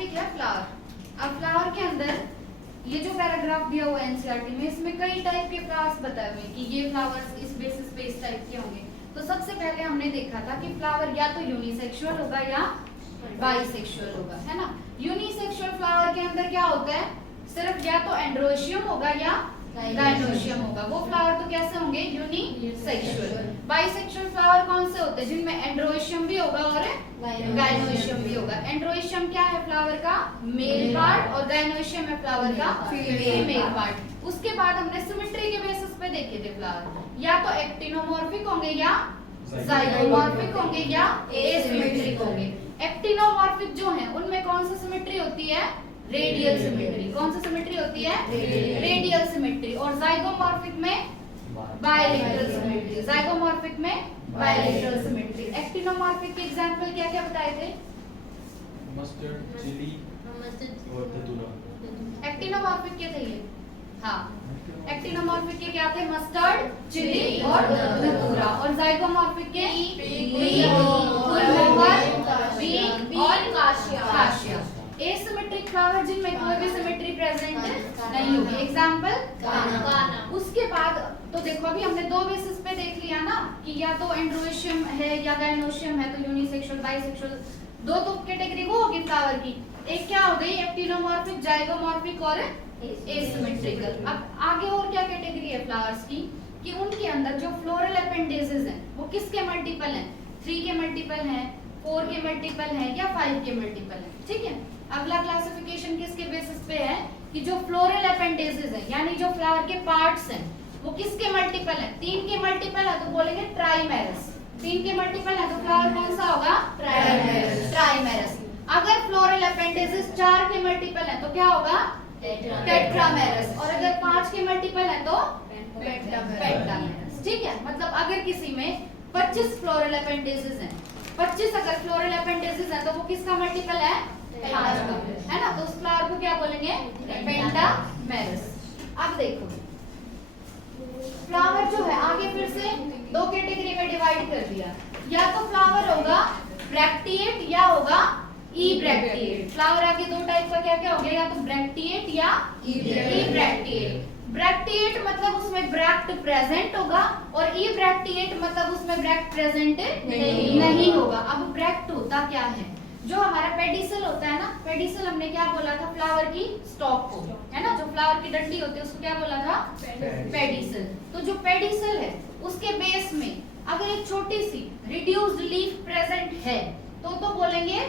Topic है flower. अब flower के अंदर ये जो पैराग्राफ दिया हुआ है एनसीईआरटी में, इसमें कई टाइप के फ्लावर्स बताए हुए हैं कि ये फ्लावर्स इस बेसिस पे इस टाइप के होंगे। तो सबसे पहले हमने देखा था कि फ्लावर या तो यूनिसेक्सुअल होगा या बाइसेक्सुअल होगा, है ना। यूनिसेक्सुअल फ्लावर के अंदर क्या होता है, सिर्फ या तो एंड्रोशियम होगा या गाइनोशियम होगा। वो फ्लावर तो कैसे होंगे, यूनिसेक्सुअल। बाइसेक्सुअल फ्लावर कौन से होते हैं, जिनमें एंड्रोशियम भी होगा और गाइनोशियम भी होगा। एंड्रोशियम क्या है फ्लावर का, मेल पार्ट, और गाइनोशियम है फ्लावर का फीमेल पार्ट। उसके बाद हमने सिमेट्री के बेसिस पे देखे थे फ्लावर, या तो एक्टिनोमॉर्फिक होंगे या जाइगोमॉर्फिक होंगे या एसिमेट्रिक होंगे। एक्टिनोमॉर्फिक जो है उनमें कौन सी सिमेट्री होती है, रेडियल सिमेट्री। कौन सी सिमेट्री होती है, रेडियल सिमेट्री। और जाइगोमॉर्फिक में बायलैटरल सिमेट्री, जाइगोमॉर्फिक में बायलैटरल सिमेट्री। एक्टिनोमॉर्फिक के एग्जांपल क्या क्या बताए थे, मस्टर्ड, चिली और धतूरा। एक्टिनोमॉर्फिक के थे ये, हाँ एक्टिनोमॉर्फिक के क्या थे, मस्टर्ड, चिली और धतूरा। और जाइगोमॉर्फिक के बीट और काशिया। एसिमेट्रिक फ्लावर जिनमें कोई भी सिमेट्री प्रेजेंट नहीं होगी, एग्जांपल गाना। उसके बाद तो देखो अभी हमने दो बेसिस पे देख लिया ना कि या तो एंड्रोशियम है या गाइनोशियम है, तो यूनिसेक्सुअल बाइसेक्सुअल दो तो कैटेगरी वो होगी फ्लावर की। एक क्या हो गई, एक्टिनोमॉर्फिक, जाइगोमॉर्फिक और एसिमेट्रिकल। अब आगे और क्या कैटेगरी है फ्लावर्स की कि उनके अंदर जो फ्लोरल अपेंडेजेस हैं वो किसके मल्टीपल हैं, 3 के मल्टीपल हैं, 4 के मल्टीपल हैं या 5 के मल्टीपल हैं। ठीक है, अगला क्लासिफिकेशन किसके बेसिस पे है कि जो फ्लोरल अपेंडेजेस हैं यानी जो फ्लावर के पार्ट्स हैं वो किसके मल्टीपल हैं, 3 के मल्टीपल है तो बोलेंगे ट्राइमेरस। 3 के मल्टीपल है तो फ्लावर कौन सा होगा, ट्राइमेरस। अगर फ्लोरल अपेंडेजेस 4 के मल्टीपल है तो क्या होगा, टेट्रामेरस। और अगर 5 के मल्टीपल है तो पेंटामेरस। ठीक है, मतलब अगर किसी में 25 फ्लोरल अपेंडेजेस हैं, 25 अगर फ्लोरल अपेंडेजेस हैं तो वो किसका मल्टीपल है, 5 का, है ना। तो उस फ्लावर को क्या बोलेंगे, पेंटामेरस। अब देखो फ्लावर जो है आगे फिर से दो कैटेगरी में डिवाइड कर दिया, या तो फ्लावर होगा ब्रैक्टिएट या होगा इब्रैक्टिएट। फ्लावर आगे दो टाइप का क्या क्या हो गया, या तो ब्रैक्टिएट या इब्रैक्टिएट। ब्रैक्टिएट मतलब उसमें ब्रैक्ट प्रेजेंट होगा और इब्रैक्टिएट मतलब उसमें ब्रैक्ट प्रेजेंट नहीं होगा। अब ब्रैक्ट होता क्या है, जो हमारा पेडिसल होता है ना, पेडिसल हमने क्या बोला था, फ्लावर की स्टॉक को, है ना, जो फ्लावर की डंडी होती है उसको क्या बोला था, पेडिसल। तो जो पेडिसल है उसके बेस में अगर एक छोटी सी रिड्यूस्ड लीफ प्रेजेंट है तो बोलेंगे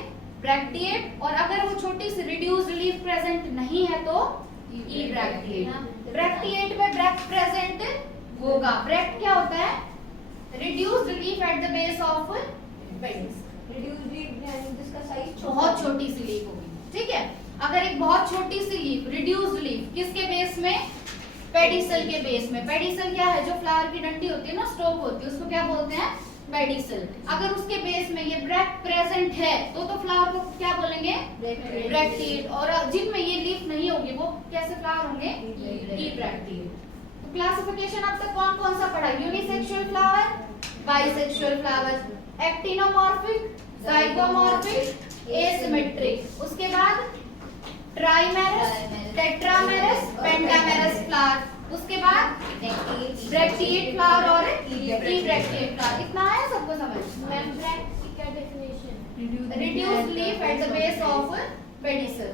ब्रैक्टिएट, और अगर वो छोटी सी रिड्यूस्ड लीफ प्रेजेंट नहीं है तो इब्रैक्टिएट। ब्रैक्टिएट में ब्रैक्ट प्रेजेंट होगा। ब्रैक्ट क्या होता है, reduced leaf at the base of pedicel. Reduced leaf यानी जिसका साइज बहुत छोटी सी लीफ होगी। ठीक है, अगर एक बहुत छोटी सी लीफ, रिड्यूस्ड लीफ किसके बेस में, पेडिसल के बेस में। पेडिसल क्या है, जो फ्लावर की डंडी होती है ना, स्टोक होती है, उसको क्या बोलते हैं, पेडिसल। अगर उसके बेस में ये ब्रैक्ट प्रेजेंट है तो फ्लावर को क्या बोलेंगे, ब्रैक्टिएट। और जिनमें ये लीफ नहीं होगी वो कैसे फ्लावर होंगे, इब्रैक्टिएट। तो क्लासिफिकेशन अब तक कौन कौन सा पढ़ा, unisexual flower, bisexual flower, actinomorphic, zygomorphic, asymmetric. उसके बाद ट्राइमेरस, टेट्रामेरस, पेंटामेरस फ्लावर। उसके बाद ब्रैक्टिएट फ्लावर और इब्रैक्टिएट फ्लावर। इतना है सबको समझ, ब्रैक्ट की क्या definition, reduced leaf at the base of pedicel.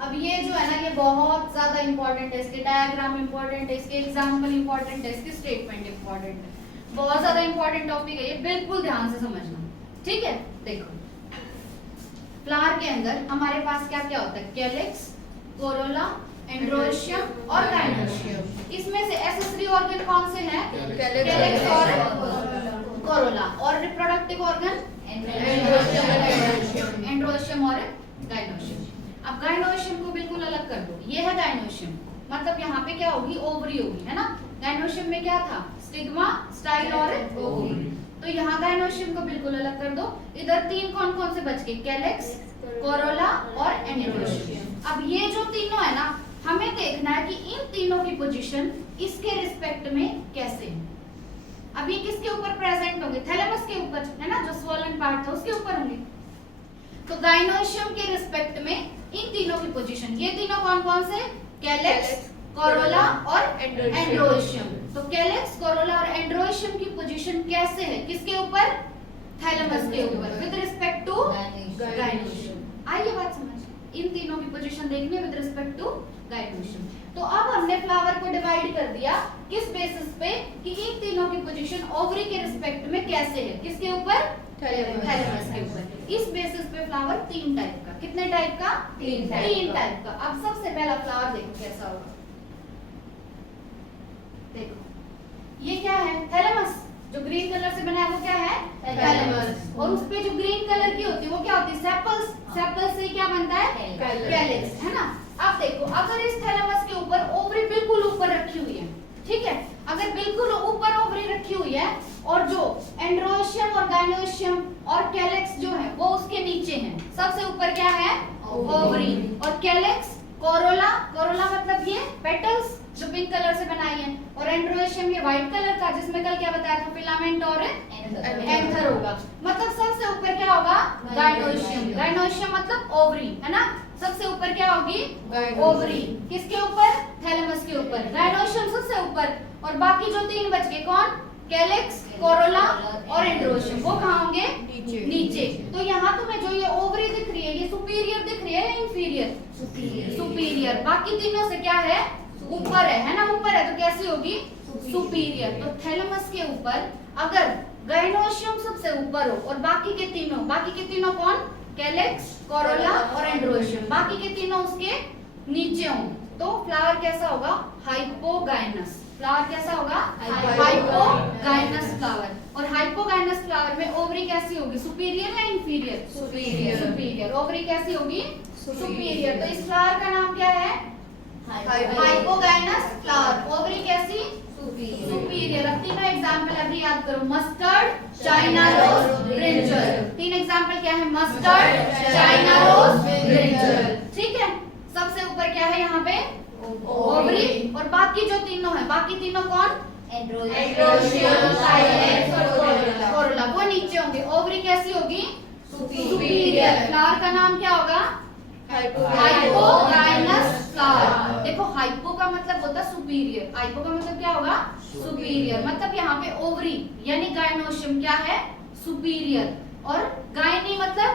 अब ये जो है ना ये बहुत ज्यादा इंपॉर्टेंट है, इसके डायग्राम इंपॉर्टेंट है, इसके एग्जांपल इंपॉर्टेंट है, इसके स्टेटमेंट इंपॉर्टेंट है, बहुत ज्यादा इंपॉर्टेंट टॉपिक है ये, बिल्कुल ध्यान से समझना। ठीक है, देखो फ्लावर के अंदर हमारे पास क्या क्या होता है, कैलिक्स, कोरोला, एंड्रोशियम और गाइनोशियम। इसमें से एसेसरी ऑर्गन कौन से हैं, कैलिक्स और कोरोला। और रिप्रोडक्टिव ऑर्गन एंड्रोशियम और गाइनोशियम। अब गाइनोशियम को बिल्कुल अलग कर दो, ये है गाइनोशियम, मतलब यहाँ पे क्या होगी, ओवरी होगी, है ना। गाइनोशियम में क्या था, स्टिग्मा, स्टाइल और ओवरी। तो यहाँ गाइनोशियम को बिल्कुल अलग कर दो। इधर 3 कौन कौन से बच गए, कैलिक्स, कोरोला और एंड्रोशियम। अब ये जो तीनों है ना, हमें देखना है कि इन तीनों की पोजीशन इसके रिस्पेक्ट में कैसे है। अब ये किसके ऊपर प्रेजेंट होंगे, थैलेमस के ऊपर, है ना, जो स्वोलन पार्ट था उसके ऊपर होंगे। तो गाइनोशियम के रिस्पेक्ट में इन तीनों की पोजीशन, ये तीनों कौन कौन से, कैलेक्स, कोरोला और एंड्रोशियम। तो कैलेक्स, कोरोला और एंड्रोशियम की पोजीशन कैसे है, किसके ऊपर, थैलेमस के ऊपर, विद रिस्पेक्ट टू गाइनोशियम। आइए बात समझ, इन तीनों की पोजीशन देखनी है विद रिस्पेक्ट टू गाइनोशियम। तो अब हमने फ्लावर को डिवाइड कर दिया किस बेसिस पे कि इन तीनों की पोजीशन ओवरी के रिस्पेक्ट में कैसे है, किसके ऊपर, थैलेमस के ऊपर। इस बेसिस पे फ्लावर 3 टाइप का, कितने टाइप का, 3 टाइप का। अब सबसे पहला फ्लावर देखो कैसा होगा, देखो ये क्या है, थैलेमस, जो ग्रीन कलर से बना है वो क्या है, थैलेमस। और उस पे जो ग्रीन कलर की होती है वो क्या होती है, सेपल्स, सेपल्स से क्या बनता है, कैलिक्स, है ना। अब देखो अगर इस थैलेमस के ऊपर ओवरी बिल्कुल ऊपर रखी हुई है, ठीक है, अगर बिल्कुल ऊपर ओवरी रखी हुई है और जो एंड्रोशियम और गाइनोशियम और कैलिक्स जो है वो उसके नीचे हैं, सबसे ऊपर क्या है, ओवरी, और कैलिक्स, कोरोला, कोरोला मतलब ये पेटल्स जो पिंक कलर से बनाई है, और एंड्रोशियम ये व्हाइट कलर का जिसमें कल क्या बताया था, फिलामेंट और एंथर होगा। मतलब सबसे ऊपर क्या होगा, गाइनोशियम, गाइनोशियम मतलब ओवरी, है ना, सबसे ऊपर क्या होगी, ओवरी, किसके ऊपर, थैलेमस के ऊपर, गाइनोशियम सबसे ऊपर, और बाकी जो 3 बच गए कौन, कैलिक्स, कोरोला और एंड्रोशियम, वो कहाँ होंगे, नीचे। तो यहाँ तुम्हें जो ये ओवरी दिख रही है ये सुपीरियर दिख रही है या इंफीरियर, सुपीरियर, बाकी तीनों से क्या है, ऊपर है ना, ऊपर है तो कैसी होगी, सुपीरियर। तो थैलेमस के ऊपर अगर गाइनोशियम सबसे ऊपर हो और बाकी के तीनों कौन, कैलिक्स, कोरोला और एंड्रोशियम, बाकी के तीनों उसके नीचे हों, तो फ्लावर कैसा होगा, हाइपोगाइनस। फ्लावर कैसा होगा, हाइपोगाइनस फ्लावर। और हाइपोगाइनस फ्लावर में ओवरी कैसी होगी, सुपीरियर या इंफीरियर, सुपीरियर, ओवरी कैसी होगी, सुपीरियर। तो इस फ्लावर का नाम क्या है, हाइपोगाइनस फ्लावर, ओवरी कैसी, सुपीरियर। अब तीनों एग्जांपल अभी याद करो, mustard, China rose, brinjal. 3 example क्या है, मस्टर्ड, चाइना रोज, ब्रिंजल, ठीक है। सबसे ऊपर क्या है यहाँ पे, ओवरी, और बाकी जो तीनों है, बाकी तीनों कौन, एंड्रोशियम, कैलिक्स और कोरोला, वो नीचे होंगे। ओवरी कैसी होगी, सुपीरियर। फ्लावर का नाम क्या होगा, हाइपोगाइनस फ्लावर। देखो हाइपो का मतलब होता है सुपीरियर, हाइपो का मतलब क्या होगा, सुपीरियर, मतलब यहाँ पे ओवरी यानी गाइनोशियम क्या है, सुपीरियर, और गायनी मतलब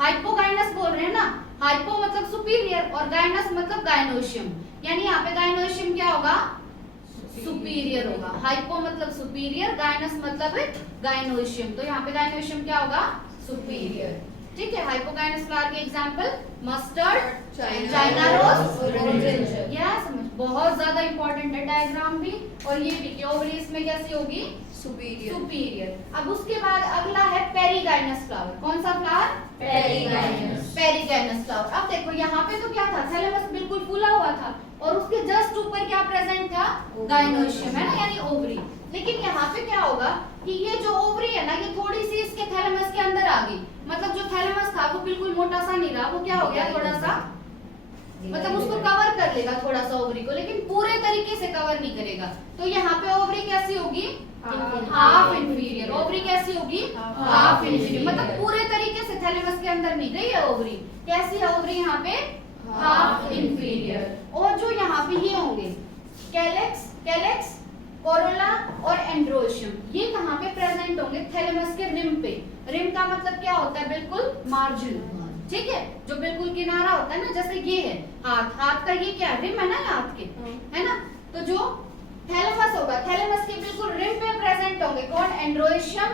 हाइपोगाइनस बोल रहे हैं ना, हाइपो मतलब सुपीरियर और गाइनस मतलब गाइनोशियम, यानी यहाँ पे गाइनोशियम क्या होगा, सुपीरियर होगा। हाइपो मतलब सुपीरियर, गाइनस मतलब गाइनोशियम, तो यहाँ पे गाइनोशियम क्या होगा, सुपीरियर, ठीक है। हाइपोगाइनस फ्लावर के एग्जांपल मस्टर्ड, चाइना रोज और ब्रिंजल। यह समझ बहुत ज्यादा इंपॉर्टेंट है, डायग्राम भी और ये भी, ओवरी इसमें कैसी होगी, सुपीरियर। अब उसके बाद अगला है पेरीगाइनस फ्लावर। कौन सा फ्लावर, पेरीगाइनस फ्लावर। अब देखो यहाँ पे तो क्या था, थैलेमस बिल्कुल फूला हुआ था और उसके जस्ट ऊपर क्या प्रेजेंट था, गाइनोशियम, है ना, यानी ओवरी। लेकिन यहाँ पे क्या होगा कि ये जो ओवरी है ना, ये थोड़ी सी इसके थैलेमस के अंदर आ गई, मतलब जो थैलेमस था वो बिल्कुल मोटा सा नहीं रहा, वो क्या हो गया, थोड़ा सा, मतलब उसको कवर कर लेगा थोड़ा सा ओवरी को, लेकिन पूरे तरीके से कवर नहीं करेगा। तो यहाँ पे ओवरी कैसी होगी, हाफ इंफीरियर। ओवरी कैसी होगी, हाफ इंफीरियर, मतलब पूरे तरीके से थैलेमस के अंदर नहीं गई है ओवरी। कैसी है ओवरी यहाँ पे, हाफ इंफीरियर। और जो यहाँ पे ये होंगे कैलिक्स, कोरोला और एंड्रोशियम, ये कहाँ पे प्रेजेंट होंगे, थैलेमस के रिम पे। रिम का मतलब क्या होता है, बिल्कुल मार्जिन, ठीक है, जो बिल्कुल किनारा होता है ना, जैसे ये है हाथ का ये क्या रिम है ना हाथ के, है ना। तो जो थैलेमस होगा, थैलेमस के बिल्कुल रिम पे प्रेजेंट होंगे कौन, एंड्रोशियम,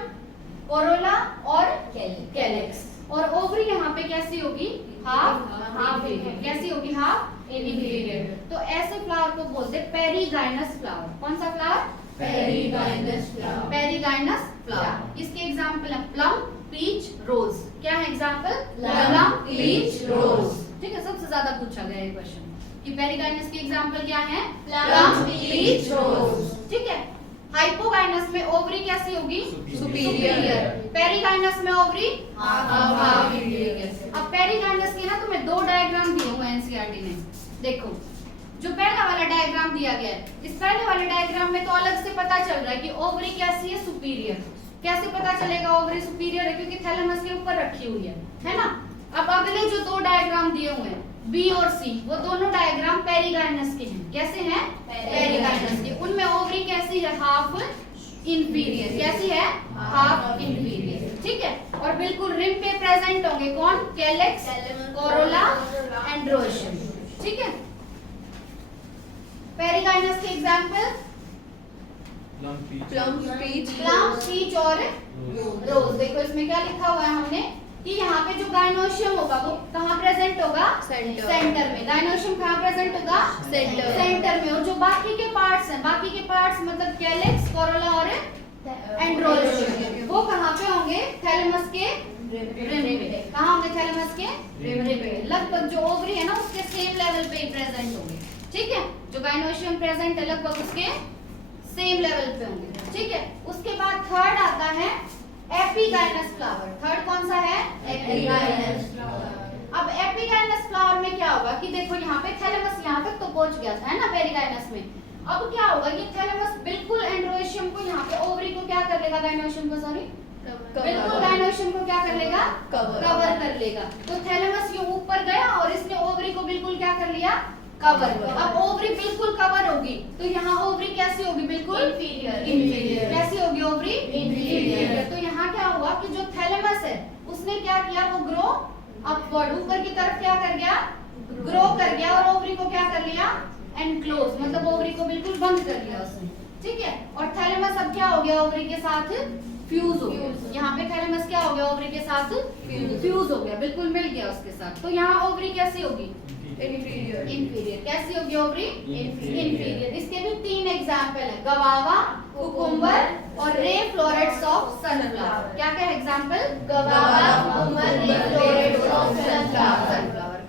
कोरोला और कैलिक्स। और ओवरी यहाँ पे कैसी होगी, हाफ कैसी होगी, हाफ इंफीरियर। तो ऐसे फ्लावर को बोलते हैं पेरीगाइनस फ्लावर। कौन सा फ्लावर, पेरीगाइनस फ्लावर। इसके एग्जांपल है प्लम, पीच, रोज। क्या है एग्जांपल, प्लम, पीच, रोज, ठीक है। सबसे ज्यादा पूछा गया है क्वेश्चन कि पेरीगाइनस के एग्जांपल क्या है, प्लम, पीच, रोज, ठीक है। हाइपोगाइनस में ओवरी कैसी होगी, सुपीरियर। पेरीगाइनस में ओवरी हाफ इंफीरियर। अब पेरीगाइनस के ना तुम्हें 2 डायग्राम दिए हुए हैं एनसीईआरटी ने। देखो जो पहला वाला डायग्राम दिया गया है, इस पहले वाले डायग्राम में तो अलग से पता चल रहा है कि ओवरी कैसी है, सुपीरियर। कैसे पता चलेगा ओवरी सुपीरियर है, क्योंकि थैलेमस के ऊपर रखी हुई है ना। अब अगले जो दो डायग्राम दिए हुए हैं बी और सी, वो दोनों डायग्राम पेरिगाइनस के हैं। कैसे हैं? पेरिगाइनस के। उनमें ओवरी कैसी है? Half inferior. कैसी है? Half inferior. ठीक है। और बिल्कुल रिम पे प्रेजेंट होंगे कौन? Calyx, Corolla, androecium. ठीक है। पेरिगाइनस के एग्जांपल प्लम, पीच और रोज। देखो इसमें क्या लिखा हुआ है हमने कि यहाँ पे जो गाइनोशियम होगा वो कहाँ प्रेजेंट होगा? सेंटर में। गाइनोशियम कहाँ प्रेजेंट होगा? सेंटर में। और जो बाकी के पार्ट्स हैं, बाकी के पार्ट्स मतलब कैलेक्स, कोरोला और एंड्रोशियम, वो कहाँ पे होंगे? थैलेमस के रिम पे। कहाँ होंगे? थैलेमस के रिम पे। लगभग जो ओवरी है ना उसके सेम लेवल पे ही प्रेजेंट होंगे। ठीक है। जो गाइनोशियम प्रेजेंट है लगभग उसके सेम लेवल पे होंगे। ठीक है। उसके बाद थर्ड आता है एपिगाइनस फ्लावर। थर्ड कौन सा है? Epigynous flower. अब एपिगाइनस फ्लावर में क्या होगा कि देखो यहाँ पे थैलेमस यहाँ तक तो पहुंच गया था है ना पेरिगाइनस में। अब क्या होगा? ये थैलेमस बिल्कुल एंड्रोशियम को यहाँ पे ओवरी को क्या कर लेगा? गाइनोशियम को सॉरी बिल्कुल गाइनोशियम को क्या कर लेगा? कवर कर लेगा। तो थैलेमस ये ऊपर गया और इसने ओवरी को बिल्कुल क्या कर लिया? कवर। अब ओवरी बिल्कुल कवर होगी तो यहाँ ओवरी कैसी होगी? बिल्कुल इंफीरियर। कैसी होगी ओवरी? इंफीरियर। तो यहाँ क्या हुआ कि जो थैलेमस है उसने क्या किया? वो ग्रो अपवर्ड, ऊपर की तरफ क्या कर गया? ग्रो कर गया। और ओवरी को क्या कर लिया? एनक्लोज, मतलब ओवरी को बिल्कुल बंद कर लिया उसने। ठीक है। और थैलेमस अब क्या हो गया? ओवरी के साथ फ्यूज हो गया। यहाँ पे थैलेमस क्या हो गया? ओवरी के साथ फ्यूज हो गया, बिल्कुल मिल गया उसके साथ। तो यहाँ ओवरी कैसी होगी? इंफीरियर। कैसी होगी ओवरी? इंफीरियर। इसके भी तीन एग्जाम्पल है, गवावा, कुकुम्बर और रे फ्लोरेट्स ऑफ सनफ्लावर। क्या क्या example? गवावा, cucumber, ray florets of sunflower.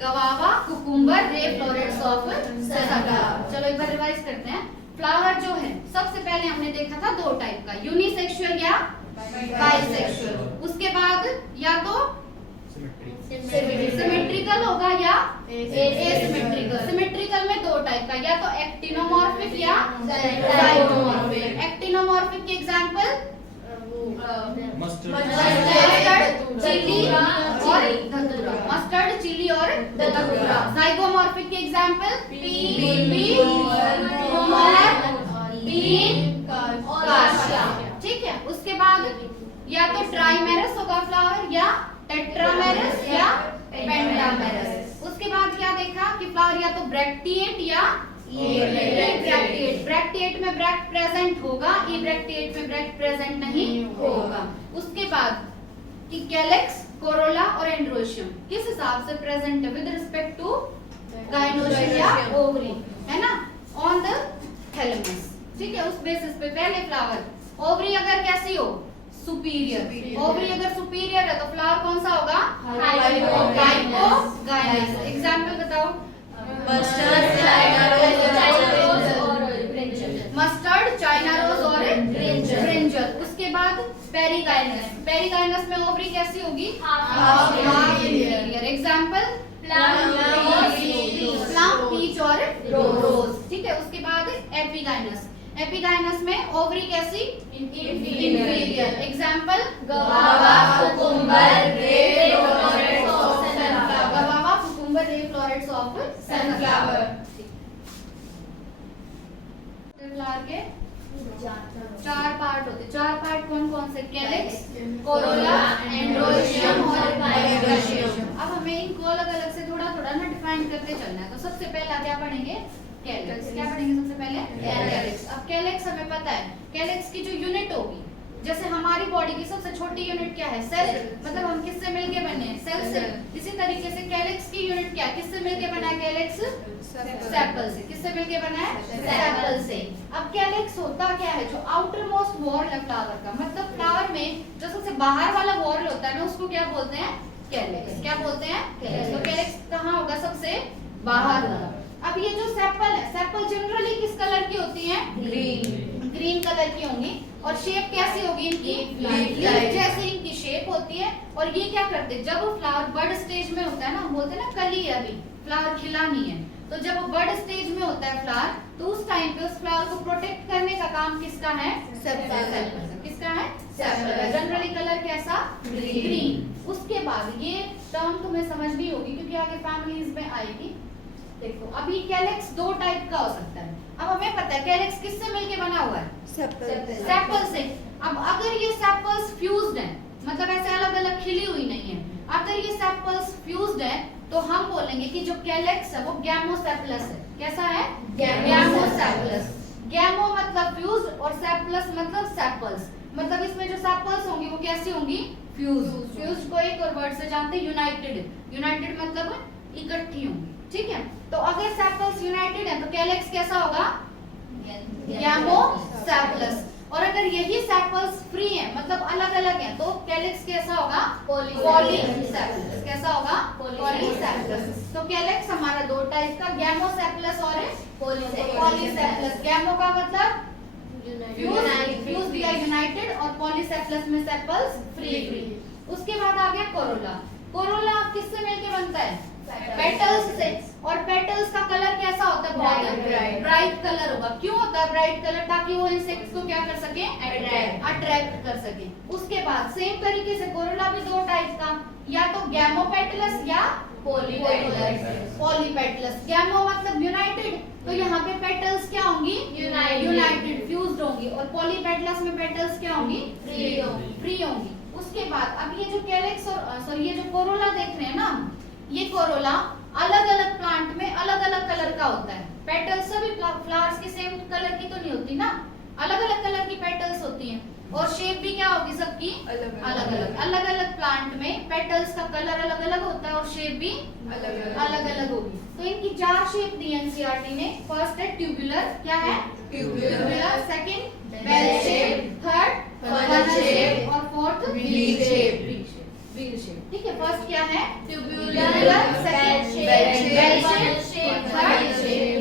Guava, cucumber, ray florets of sunflower. चलो एक बार रिवाइज करते हैं। फ्लावर जो है सबसे पहले हमने देखा था दो टाइप का, यूनिसेक्सुअल या बाइसेक्सुअल। उसके बाद या तो सिमेट्रिकल होगा या एसिमेट्रिकल। सिमेट्रिकल में दो टाइप का, या तो एक्टिनोमॉर्फिक या जाइगोमॉर्फिक। एक्टिनोमॉर्फिक के एग्जांपल मस्टर्ड, चिली और धतूरा। मस्टर्ड, चिली और धतूरा। जाइगोमॉर्फिक के एग्जांपल बीन और काशिया। ठीक है। उसके बाद या तो ट्राइमेरस होगा फ्लावर या टेट्रामेरस या पेंटामेरस। उसके बाद क्या देखा कि फ्लावर या तो ब्रैक्टिएट या ब्रैक्टिएट। ब्रैक्टिएट में ब्रैक्ट प्रेजेंट होगा, ई ब्रैक्टिएट में ब्रैक्ट प्रेजेंट नहीं होगा। उसके बाद कि कैलेक्स, कोरोला और एंड्रोशियम किस हिसाब से प्रेजेंट है विद रिस्पेक्ट टू गाइनोशियम या ओवरी, है ना, ऑन द थैलेमस। ठीक है। उस बेसिस पे पहले फ्लावर ओवरी अगर कैसी हो? सुपीरियर। ओवरी अगर सुपीरियर है तो फ्लावर कौन सा होगा? हाइपोगाइनस। एग्जांपल बताओ। मस्टर्ड, चाइना रोज और ब्रिंजल। उसके बाद पेरिगाइनस। पेरिगाइनस में ओवरी कैसी होगी? Half inferior. Example plum, peach और रोज। ठीक है। उसके बाद एपिगाइनस। एपिगाइनस में ओवरी कैसी? Inferior. Example guava, cucumber, ray florets of sunflower. Guava, cucumber, ray florets of sunflower. Flower के चार पार्ट होते। चार पार्ट कौन कौन से? कैलिक्स, कोरोला, एंड्रोशियम और बाइसेक्सुअल। अब हमें इनको अलग अलग से थोड़ा थोड़ा ना डिफाइन करते चलना है। तो सबसे पहला क्या पढ़ेंगे? कैलिक्स। क्या पढ़ेंगे सबसे पहले? कैलिक्स। अब कैलिक्स हमें पता है कैलिक्स की जो यूनिट होगी, जैसे हमारी बॉडी की सबसे छोटी यूनिट क्या है? सेल। मतलब हम किससे मिलके बने हैं? सेल से। इसी तरीके से कैलिक्स की यूनिट क्या है? किससे मिलके बना है कैलिक्स? सेपल से। किससे मिलके बना है? सेपल से। अब कैलिक्स होता क्या है? जो आउटर मोस्ट वॉर्ल है फ्लावर का, मतलब फ्लावर में जो सबसे बाहर वाला वॉर्ल होता है ना उसको क्या बोलते हैं? कैलिक्स। क्या बोलते हैं? कैलिक्स। तो कैलिक्स कहाँ होगा? सबसे बाहर होगा। अब ये जो सेपल है, सेपल जनरली किस कलर की होती है? ग्रीन कलर की होंगी। और शेप कैसी होगी इनकी? लीफ जैसे इनकी शेप होती है। और ये क्या करते हैं? जब वो फ्लावर बर्ड स्टेज में होता है ना, हम बोलते हैं ना कली है, अभी फ्लावर खिला नहीं है, तो जब वो बर्ड स्टेज में होता है फ्लावर, तो उस टाइम पे उस फ्लावर को प्रोटेक्ट करने का काम किसका है? सेपल। किसका है? सेपल। जनरली कलर कैसा? ग्रीन। उसके बाद ये टर्म तुम्हें समझनी होगी क्योंकि आगे फैमिलीज में आएगी। देखो अभी कैलेक्स दो टाइप का हो सकता है। अब हमें पता है कैलेक्स किससे मिलके बना हुआ है? सेपल से। अब अगर ये सेपल्स फ्यूज्ड हैं, मतलब ऐसे अलग अलग खिली हुई नहीं है, अगर ये सेपल्स फ्यूज्ड है तो हम बोलेंगे कि जो कैलेक्स है वो गैमोसेपलस है। कैसा है? गैमोसेपलस। गैमो मतलब फ्यूज्ड और सेपलस मतलब सेपल्स, मतलब इसमें जो सेपल्स होंगी वो कैसी होंगी? फ्यूज्ड। फ्यूज्ड को एक और वर्ड से जानते हैं यूनाइटेड। यूनाइटेड मतलब इकट्ठी होंगी, ठीक है। तो अगर सेपल्स यूनाइटेड है तो कैलेक्स कैसा होगा? गैमोसेपलस। और अगर यही सेपल्स फ्री हैं, मतलब अलग अलग हैं, तो कैलेक्स कैसा होगा? पॉलीसेपलस। कैसा होगा? पॉलीसेपलस। तो कैलेक्स हमारा दो टाइप का, गैमोसेपलस और पॉलीसेपलस। गैमो का मतलब फ्यूज्ड या यूनाइटेड और पॉलीसेपलस में सेपल्स फ्री। उसके बाद आ गया कोरोला। कोरोला किससे मिलके बनता है? पेटल्स से। और पेटल्स का कलर कैसा होता है? बहुत ब्राइट कलर होगा। क्यों होता है ब्राइट कलर? ताकि वो इंसेक्ट्स को क्या कर सके? अट्रैक्ट कर सके। उसके बाद सेम तरीके से कोरोला भी दो टाइप का, या तो गैमोपेटलस या पॉलीपेटलस। गैमो मतलब यूनाइटेड, तो यहाँ पे पेटल्स क्या होंगी? यूनाइटेड फ्यूज्ड होंगी। और पॉलीपेटलस में पेटल्स क्या होंगी? फ्री होंगी। उसके बाद अब ये जो कैलेक्स और ये जो कोरोला देख रहे हैं ना, ये कोरोला अलग अलग प्लांट में अलग अलग कलर का होता है। पेटल्स सभी फ्लावर्स के सेम कलर की तो नहीं होती ना, अलग अलग कलर की पेटल्स होती हैं। और शेप भी क्या होगी सबकी? अलग अलग प्लांट में पेटल्स का कलर अलग अलग होता है और शेप भी अलग अलग होगी। तो इनकी चार शेप दी एनसीईआरटी ने। फर्स्ट है ट्यूबुलर। क्या है? Tubular. Second bell shape, third funnel shape और फोर्थ व्हील शेप। ठीक है। फर्स्ट क्या है? Tubular, second bell shape, third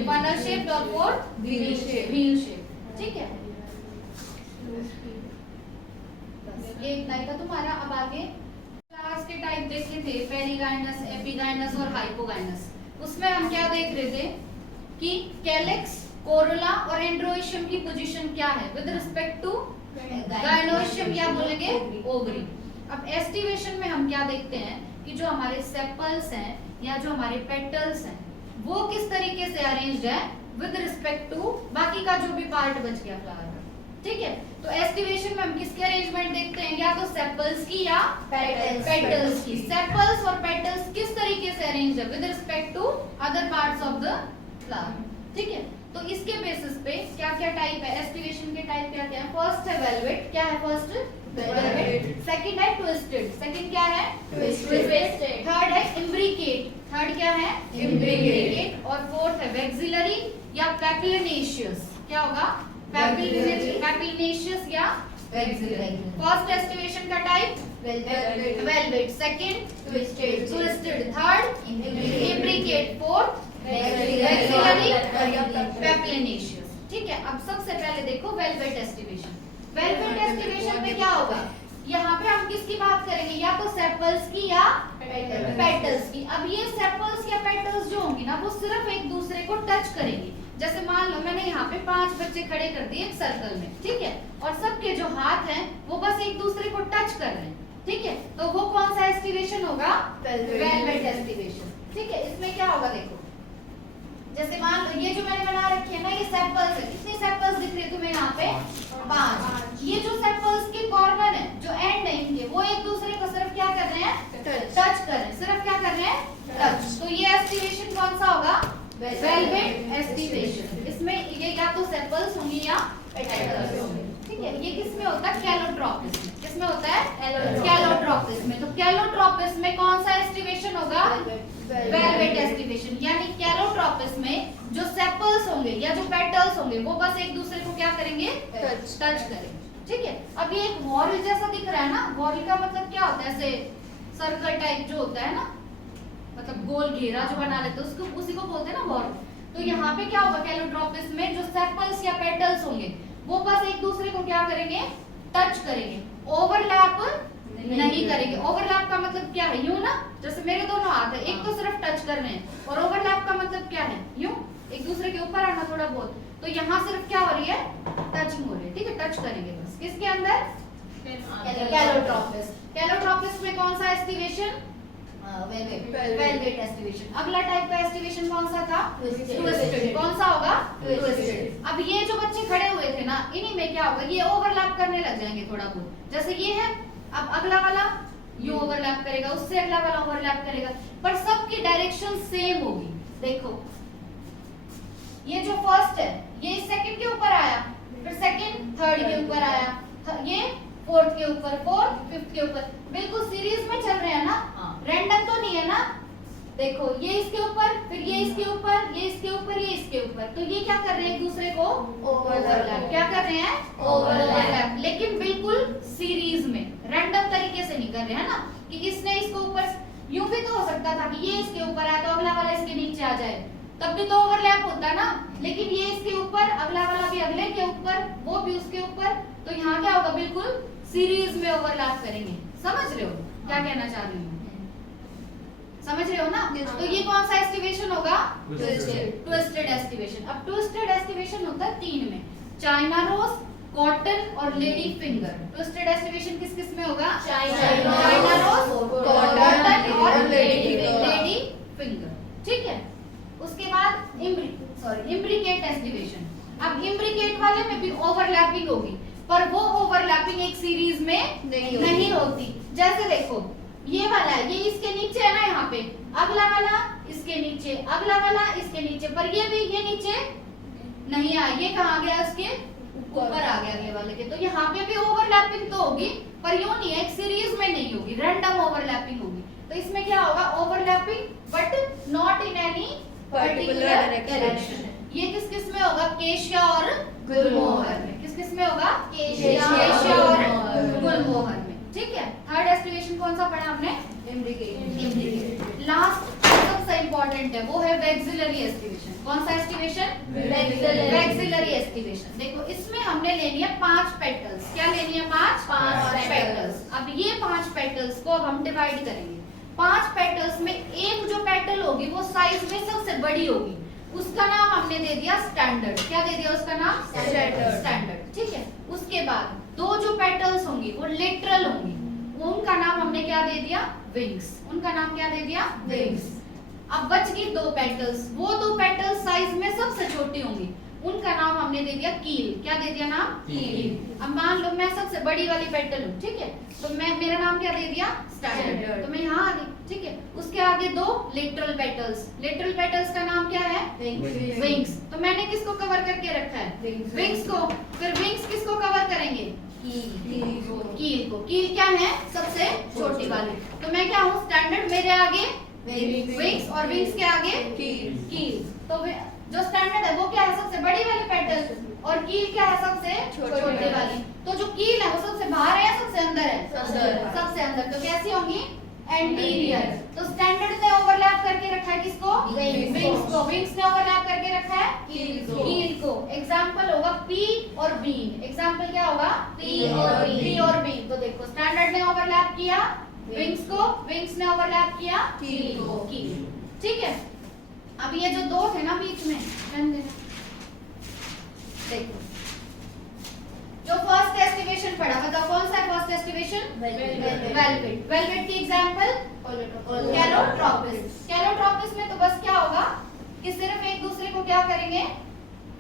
funnel shape और फोर्थ व्हील शेप। ठीक है। ये इतना ही था तुम्हारा। अब आगे फ्लावर्स के टाइप देखे थे, पेरिगाइनस, एपिगाइनस और हाइपोगाइनस। उसमें हम क्या देख रहे थे कि कैलेक्स, कोरोला और एंड्रोइशियम की पोजीशन क्या है विद रिस्पेक्ट टू गाइनोइशियम, या बोलेंगे ओवरी। अब एस्टिवेशन में हम क्या देखते हैं कि जो हमारे सेपल्स हैं या जो हमारे पेटल्स हैं वो किस तरीके से अरेंज्ड है विद रिस्पेक्ट टू बाकी का जो भी पार्ट बच गया फ्लावर का। ठीक है। तो एस्टिवेशन में हम किसके अरेंजमेंट देखते हैं? या तो सेपल्स की या पेटल्स की। सेपल्स और पेटल्स किस तरीके से अरेंज्ड है with respect to other parts of the flower. ठीक है। तो इसके बेसिस पे क्या क्या टाइप है? एस्टिवेशन के टाइप क्या क्या है? फर्स्ट है वेलवेट। क्या है फर्स्ट? वेलवेट। सेकंड है ट्विस्टेड। सेकंड क्या है? ट्विस्टेड। थर्ड है इम्ब्रिकेट। थर्ड क्या है? इम्ब्रिकेट। और फोर्थ है वेक्सिलरी या पैपिलिनेशियस। क्या होगा? Papilionaceous or vexillary. First aestivation का type valvate, second twisted, third imbricate, fourth vexillary, papilionaceous. ठीक है। अब सबसे पहले देखो वेलवेट एस्टिवेशन। वेलवेट एस्टिवेशन में क्या होगा? यहाँ पे हम किसकी बात करेंगे? या तो सेपल्स की या पेटल्स की। अब ये सेपल्स या पेटल्स जो होंगी ना वो सिर्फ एक दूसरे को टच करेंगी। जैसे मान लो मैंने यहाँ पे 5 बच्चे खड़े कर दिए एक सर्कल में, ठीक है, और सबके जो हाथ हैं वो बस एक दूसरे को टच कर रहे हैं। ठीक है। तो वो कौन सा एस्टिवेशन होगा? Velvet aestivation. ठीक है। इसमें क्या होगा देखो, जैसे मान लो ये जो मैंने बना रखी है ना ये सेपल्स है। कितनी सेपल्स दिख रही है तुम्हें यहाँ पे? 5। ये जो सेपल्स के कॉर्नर है, जो एंड है इनके, वो एक दूसरे को सिर्फ क्या कर रहे हैं? टच कर रहे हैं। सिर्फ क्या कर रहे हैं? टच। तो ये एस्टिवेशन कौन सा होगा? Velvet aestivation. इसमें ये या तो सेपल्स होंगी या पेटल्स होंगे। ठीक है। ये किसमें होता है? कैलोट्रोपिस में। किसमें होता है? कैलोट्रोपिस में। तो कैलोट्रोपिस में कौन सा एस्टिवेशन होगा? Velvet aestivation. यानी कैलोट्रोपिस में जो सेपल्स होंगे या जो पेटल्स होंगे वो बस एक दूसरे को क्या करेंगे? टच करेंगे। ठीक है। अब ये एक वॉर्ल जैसा दिख रहा है ना, वॉर्ल का मतलब क्या होता है? ऐसे सर्कल टाइप जो होता है ना, मतलब गोल घेरा जो बना लेते हैं उसको, उसी को बोलते हैं ना वॉर्ल। तो यहाँ पे क्या होगा? कैलोट्रोपिस में जो सेपल्स या पेटल्स होंगे वो बस एक दूसरे को क्या करेंगे? टच करेंगे, ओवरलैप नहीं करेंगे। ओवरलैप का मतलब क्या है? यूं ना, जैसे मेरे दोनों हाथ है, एक तो सिर्फ टच कर रहे हैं, और ओवरलैप का मतलब क्या है? यूं एक दूसरे के ऊपर आना थोड़ा बहुत। तो यहाँ सिर्फ क्या हो रही है? टचिंग हो रही है। ठीक है। टच करेंगे बस। किसके अंदर? कैलोट्रोपिस। कैलोट्रोपिस में कौन सा एस्टिवेशन? Velvet aestivation. अगला टाइप का एस्टिवेशन कौन सा था? Twisted। ट्विस्टेड। कौन सा होगा? Twisted। ट्विस्टेड। अब ये जो बच्चे खड़े हुए थे ना, इन्हीं में क्या होगा, ये ओवरलैप करने लग जाएंगे थोड़ा बहुत। जैसे ये है, अब अगला वाला यू ओवरलैप करेगा, उससे अगला वाला ओवरलैप करेगा, पर सबकी डायरेक्शन सेम होगी। देखो ये जो फर्स्ट है ये सेकंड के ऊपर आया, फिर सेकंड थर्ड के ऊपर आया, ये फोर्थ के ऊपर, फोर्थ फिफ्थ के ऊपर, बिल्कुल सीरीज में चल रहे हैं ना, रैंडम तो नहीं है ना। देखो ये इसके ऊपर, फिर ये इसके ऊपर, ये इसके ऊपर, ये इसके ऊपर, तो ये क्या कर रहे हैं, एक दूसरे को ओवरलैप। क्या कर रहे हैं? ओवरलैप, लेकिन बिल्कुल सीरीज में, रैंडम तरीके से नहीं कर रहे हैं ना, कि इसने इसको ऊपर, यूं भी तो हो सकता था कि ये इसके ऊपर आया तो अगला वाला इसके नीचे आ जाए, तब भी तो ओवरलैप होता ना। लेकिन ये इसके ऊपर, अगला वाला भी अगले के ऊपर, वो भी उसके ऊपर, तो यहाँ क्या होगा, बिल्कुल सीरीज में ओवरलैप करेंगे। समझ रहे हो क्या कहना चाह रही हूँ? समझ रहे हो ना? तो ये कौन सा एस्टिवेशन होगा? Twisted aestivation. अब ट्विस्टेड एस्टिवेशन होता है 3 में, चाइना रोज, कॉटन और लेडी फिंगर। ट्विस्टेड एस्टिवेशन किस किस में होगा? चाइना रोज, कॉटन और लेडी फिंगर। ठीक है। उसके बाद इम्ब्रिकेट एस्टिवेशन। अब इम्ब्रिकेट वाले में भी ओवरलैपिंग होगी, पर वो ओवरलैपिंग एक सीरीज में नहीं होती। जैसे देखो ये वाला है, ये इसके नीचे है ना, यहाँ पे अगला वाला इसके नीचे, अगला वाला इसके नीचे, पर ये भी ये नीचे नहीं आया, ये कहाँ गया, उसके ऊपर आ गया अगले वाले के। तो यहाँ पे भी ओवरलैपिंग तो होगी, पर यूं नहीं है, एक सीरीज में नहीं होगी, रैंडम ओवरलैपिंग होगी। तो इसमें क्या होगा, overlapping but not in any particular direction. ये किस किस में होगा? केशिया और गुलमोहर में। किस किस में होगा? केशिया और गुलमोहर में। ठीक है। थर्ड एस्टिवेशन कौन सा पढ़ा हमने? इम्ब्रिकेट। लास्ट सबसे इंपॉर्टेंट है, वो है वैक्सिलरी एस्टिवेशन। कौन सा एस्टिवेशन? Vexillary aestivation. देखो इसमें हमने लेनी है 5 पेटल्स। क्या लेनी है? 5 पेटल्स। अब ये 5 पेटल्स को अब हम डिवाइड करेंगे। 5 पेटल्स में एक जो पेटल होगी वो साइज में सबसे बड़ी होगी, उसका नाम हमने दे दिया स्टैंडर्ड। क्या दे दिया उसका नाम? स्टैंडर्ड। ठीक है। उसके बाद 2 जो पेटल्स होंगी वो लेटरल होंगी, उनका नाम हमने क्या दे दिया? विंग्स। उनका नाम क्या दे दिया? विंग्स। अब बच गई 2 पेटल्स, वो 2 पेटल्स साइज में सबसे छोटी होंगी, उनका नाम हमने दे दिया कील। क्या दे दिया नाम? कील। अब मान लो मैं सबसे बड़ी वाली पेटल हूँ, ठीक है, तो मैं, मेरा नाम क्या दे दिया? स्टैंडर्ड। तो मैं यहाँ आ गई। ठीक है। उसके आगे 2 लेटरल पेटल्स, लेटरल पेटल्स का नाम क्या है? विंग्स। तो मैंने किसको कवर करके रखा है? विंग्स को। फिर विंग्स किसको कवर करेंगे? कील को। कील क्या है? सबसे छोटी वाली। तो मैं क्या हूँ? स्टैंडर्ड, मेरे आगे विंग्स और विंग्स के आगे कील। तो जो स्टैंडर्ड है वो क्या है? सबसे बड़ी वाली पेटल, और कील क्या है? सबसे छोटी वाली। तो जो कील है वो सबसे बाहर है या सबसे अंदर है? सबसे अंदर। तो कैसी होंगी? एंटीरियर। तो स्टैंडर्ड ने ओवरलैप करके रखा है किसको? विंग्स को। विंग्स ने ओवरलैप करके रखा है कील को। एग्जांपल होगा पी और बीन। एग्जांपल क्या होगा? पी और बीन। तो देखो स्टैंडर्ड ने ओवरलैप किया विंग्स को, विंग्स ने ओवरलैप किया कील को। ठीक है। अब ये जो 2 थे ना बीच में, देखो जो फर्स्ट एस्टिवेशन पढ़ा, बताओ कौन सा है फर्स्ट एस्टिवेशन? वेलवेट। वेलवेट की एग्जांपल कैलोट्रोपिस। कैलोट्रोपिस में तो बस क्या होगा कि सिर्फ एक दूसरे को क्या करेंगे?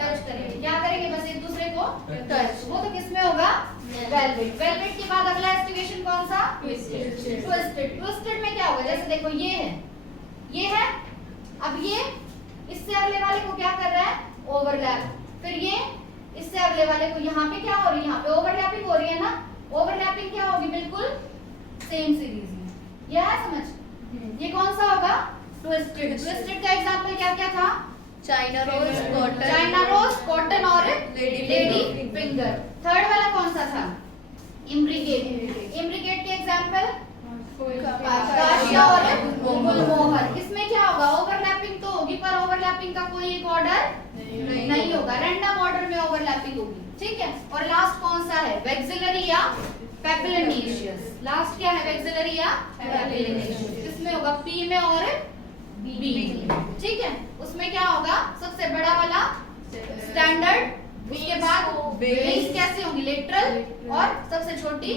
टच करेंगे। क्या करेंगे? बस एक दूसरे को टच। वो तो किसमें होगा? वेलवेट। वेलवेट के बाद अगला एस्टिवेशन कौन सा? ट्विस्टेड। ट्विस्टेड में क्या होगा? जैसे देखो ये है, ये है, अब ये इससे अगले वाले को क्या कर रहा है? ओवरलैप। फिर ये इससे अगले वाले को, यहाँ पे क्या हो रही है? यहाँ पे ओवरलैपिंग हो रही है ना। ओवरलैपिंग क्या होगी? बिल्कुल सेम सीरीज में। यह है समझ? ये कौन सा होगा? ट्विस्टेड। ट्विस्टेड का एग्जांपल क्या क्या था? चाइना रोज, कॉटन और लेडी फिंगर। थर्ड वाला कौन सा था? इम्ब्रिकेट। इम्ब्रिकेट के एग्जांपल काशिया और गुलमोहर। इसमें क्या होगा? ओवरलैपिंग तो होगी, पर ओवरलैपिंग का कोई एक ऑर्डर नहीं होगा, रैंडम ऑर्डर में ओवरलैपिंग होगी। ठीक है। और लास्ट कौन सा है? वैक्सिलरी या पेपिलोनेशियस। लास्ट क्या है? वैक्सिलरी या पेपिलोनेशियस। किसमें होगा? पी में और बी। ठीक है। उसमें क्या होगा? सबसे बड़ा वाला स्टैंडर्ड, उसके बाद विंग्स कैसे होंगी? लेटरल, और सबसे छोटी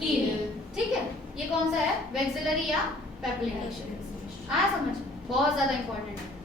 कील। ठीक है। ये कौन सा है? वैक्सिलरी या पेप्लिकेशन। आया समझ? बहुत ज्यादा इंपॉर्टेंट है।